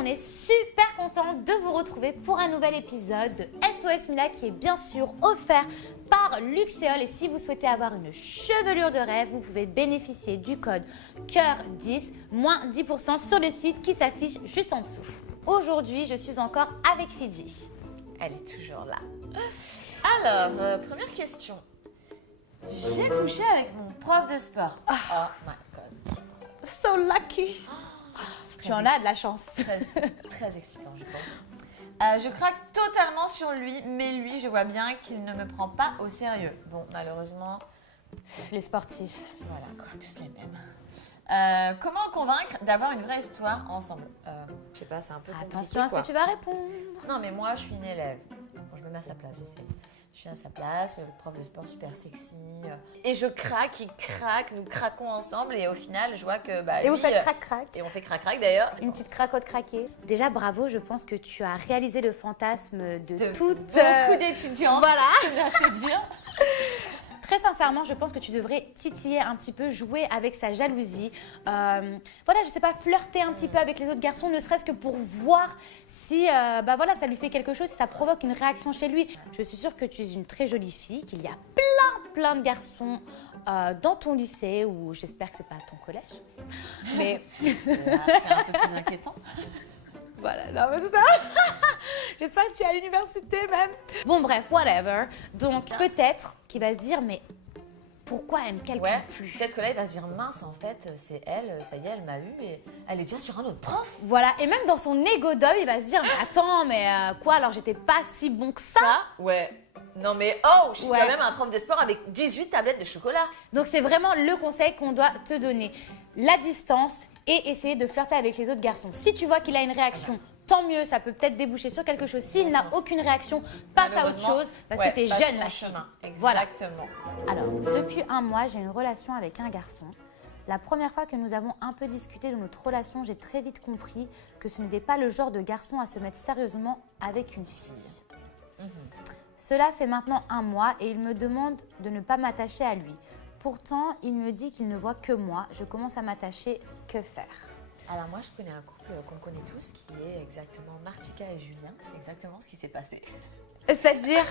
on est super content de vous retrouver pour un nouvel épisode de SOS Mila qui est bien sûr offert par Luxéol. Et si vous souhaitez avoir une chevelure de rêve, vous pouvez bénéficier du code COEUR10, moins 10% sur le site qui s'affiche juste en dessous. Aujourd'hui, je suis encore avec Fidji. Elle est toujours là. Alors, première question. J'ai couché avec mon prof de sport. Oh my god. So lucky. Tu en as de la chance. Très excitant, je pense. Je craque totalement sur lui, mais lui, je vois bien qu'il ne me prend pas au sérieux. Bon, malheureusement, Les sportifs. voilà, quoi, tous les mêmes. Comment le convaincre d'avoir une vraie histoire ensemble? Je sais pas, c'est un peu compliqué. Attention à ce que tu vas répondre. Non, mais moi, je suis une élève. Bon, je me mets à sa place, j'essaie. Je suis à sa place, le prof de sport super sexy. Et je craque, il craque, nous craquons ensemble. Et au final, je vois que... Bah, Et vous lui, faites crac-crac. Et on fait crac-crac d'ailleurs. Une petite cracotte craquée. Déjà, bravo, je pense que tu as réalisé le fantasme de toutes... Beaucoup d'étudiants. Voilà. Je me fait dire. Très sincèrement, je pense que tu devrais titiller un petit peu, jouer avec sa jalousie. Voilà, je sais pas, flirter un petit peu avec les autres garçons, ne serait-ce que pour voir si bah voilà, ça lui fait quelque chose, si ça provoque une réaction chez lui. Je suis sûre que tu es une très jolie fille, qu'il y a plein de garçons dans ton lycée, ou j'espère que c'est pas à ton collège. Mais C'est un peu plus inquiétant. voilà, non mais c'est ça. J'espère que tu es à l'université même. Bon bref, whatever. Donc peut-être qu'il va se dire, mais pourquoi elle me calcule plus? Peut-être que là, il va se dire, mince, en fait, c'est elle, ça y est, elle m'a eu et elle est déjà sur un autre prof. Voilà, et même dans son ego d'homme, il va se dire, mais attends, mais quoi, alors j'étais pas si bon que ça? Ouais. Non mais je suis Ouais. quand même un prof de sport avec 18 tablettes de chocolat. Donc c'est vraiment le conseil qu'on doit te donner. La distance et essayer de flirter avec les autres garçons. Si tu vois qu'il a une réaction, tant mieux, ça peut peut-être déboucher sur quelque chose. S'il n'a aucune réaction, passe à autre chose parce que tu es jeune, ma fille. Voilà. Exactement. Alors, depuis un mois, j'ai une relation avec un garçon. La première fois que nous avons un peu discuté de notre relation, j'ai très vite compris que ce n'était pas le genre de garçon à se mettre sérieusement avec une fille. Cela fait maintenant un mois et il me demande de ne pas m'attacher à lui. Pourtant, il me dit qu'il ne voit que moi. Je commence à m'attacher. Que faire? Alors moi, je connais un couple qu'on connaît tous qui est exactement Martika et Julien. C'est exactement ce qui s'est passé. C'est-à-dire?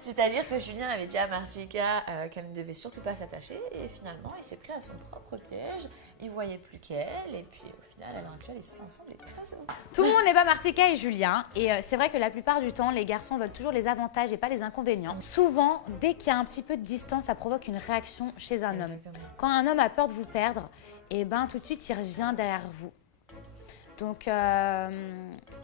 C'est-à-dire que Julien avait dit à Martika qu'elle ne devait surtout pas s'attacher et finalement, il s'est pris à son propre piège. Il voyait plus qu'elle et puis au final, à l'heure actuelle, ils sont ensemble et très heureux. Tout le monde n'est pas Martika et Julien. Et c'est vrai que la plupart du temps, les garçons veulent toujours les avantages et pas les inconvénients. Souvent, dès qu'il y a un petit peu de distance, ça provoque une réaction chez un homme. Exactement. Quand un homme a peur de vous perdre, et ben tout de suite, il revient derrière vous. Donc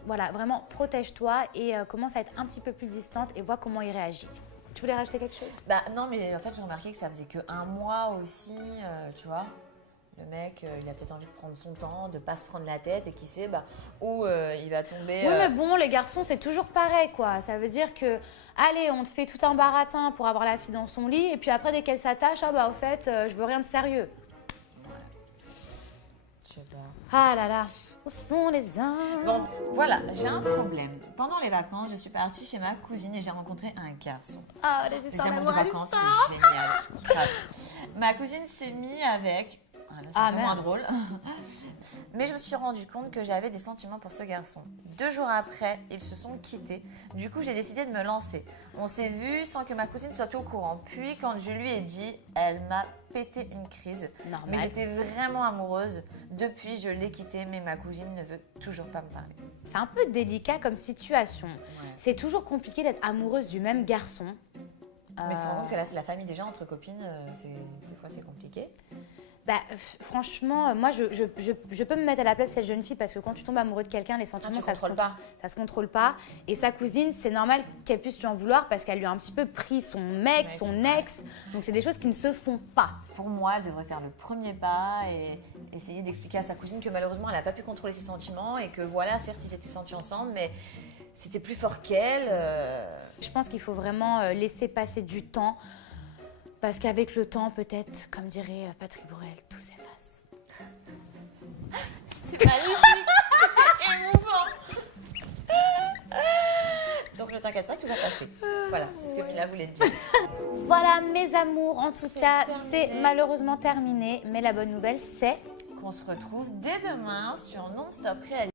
voilà, vraiment protège-toi et commence à être un petit peu plus distante et vois comment il réagit. Tu voulais rajouter quelque chose? Bah non, mais en fait, j'ai remarqué que ça faisait que un mois aussi, tu vois. Le mec, il a peut-être envie de prendre son temps, de ne pas se prendre la tête et qui sait où il va tomber. Oui, mais bon, les garçons, c'est toujours pareil, quoi. Ça veut dire que, allez, on te fait tout un baratin pour avoir la fille dans son lit et puis après, dès qu'elle s'attache, ah bah au fait, je veux rien de sérieux. Je sais pas. Ah là là, où sont les hommes? Bon, voilà, j'ai un problème. Pendant les vacances, je suis partie chez ma cousine et j'ai rencontré un garçon. Ah, les Les histoires amours de d'amour à vacances, distance. c'est génial. Grave. Ma cousine s'est mise avec... Ah, là, c'est un peu moins merde. drôle. Mais je me suis rendu compte que j'avais des sentiments pour ce garçon. 2 jours après, ils se sont quittés. Du coup, j'ai décidé de me lancer. On s'est vus sans que ma cousine soit au courant. Puis, quand je lui ai dit, elle m'a pété une crise. Normal. Mais j'étais vraiment amoureuse. Depuis, je l'ai quitté, mais ma cousine ne veut toujours pas me parler. C'est un peu délicat comme situation. C'est toujours compliqué d'être amoureuse du même garçon. Mais je te rends compte que là, c'est la famille déjà, entre copines, des fois c'est compliqué. Bah, franchement, moi, je peux me mettre à la place de cette jeune fille parce que quand tu tombes amoureux de quelqu'un, les sentiments, ça se contrôle pas. Et sa cousine, c'est normal qu'elle puisse lui en vouloir parce qu'elle lui a un petit peu pris son mec, son ex. Donc, c'est des choses qui ne se font pas. Pour moi, elle devrait faire le premier pas et essayer d'expliquer à sa cousine que malheureusement, elle n'a pas pu contrôler ses sentiments et que voilà, certes, ils s'étaient sentis ensemble, mais c'était plus fort qu'elle. Je pense qu'il faut vraiment laisser passer du temps. Parce qu'avec le temps, peut-être, comme dirait Patrick Bruel, tout s'efface. C'était magnifique, c'était émouvant. Donc ne t'inquiète pas, tout va passer. Voilà, c'est ce que Mila voulait te dire. Voilà mes amours, en tout cas, terminé. c'est malheureusement terminé. Mais la bonne nouvelle, c'est... qu'on se retrouve dès demain sur Non-Stop Réalité.